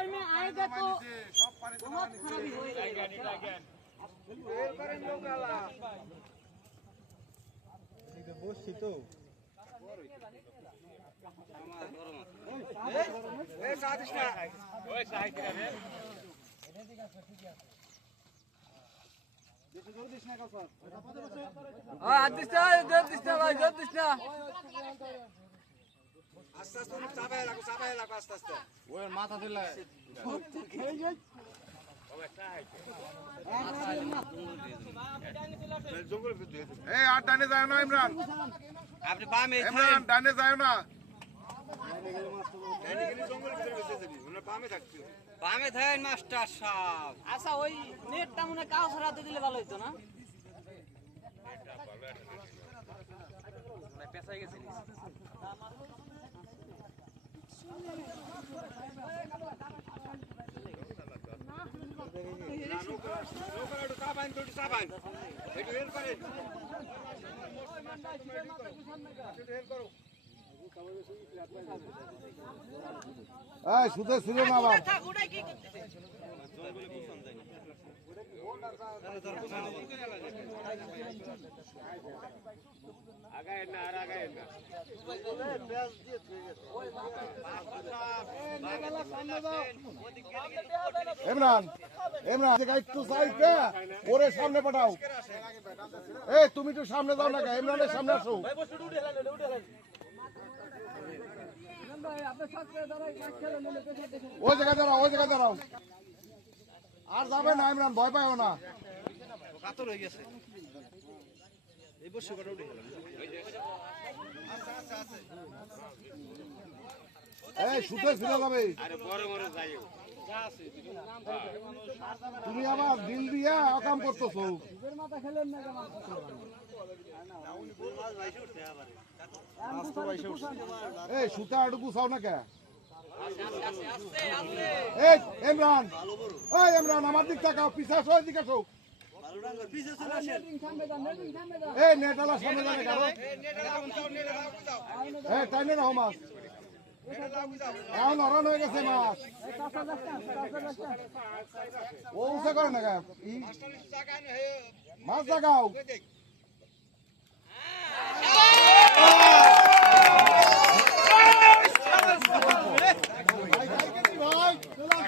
बार में आएगा तो बहुत खराबी होएगा বসছি তো এই আর ডানে যায় না ইমরান। আপনি বামে ইমরান ডানে যায় না। বামে থাকেন মাস্টার সাহেব। আচ্ছা ওই নেটটা মনে কাউ সরাতে দিলে ভালো হতো না? এই সুদে ছিল না ওটাই কি করতে ইমরান ইমরান একটু সাইডে ওরে সামনে পাঠাও। এই, তুমি একটু সামনে যাও না? ইমরানের সামনে আসো। ওই জায়গায় দাঁড়াও, ওই জায়গায় দাঁড়াও। আর যাবে না ইমরান, ভয় পাইও না। কাতর হয়ে গেছে এই বসে কটা উঠে গেলাম এই সুদে ছিল যাবে আরে বড় বড় যাইও তুমি আবার দিল দিয়া অকাম করতেছো। এই সুতা আটু চাও না কে? এই ইমরান। ওই ইমরান আমার দিক তাকাও পিছা আসো ওই দিকে আসো। এই নেটালা সামনে যাবে কারও এই টাইনে রাখো মাছ এখন নরম হয়ে গেছে মাছ ও উঠে করে না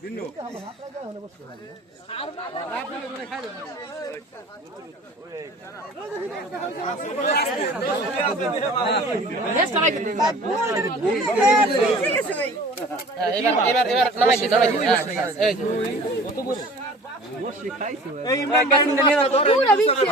মাছ জাগাও পুরা বিচ্ছে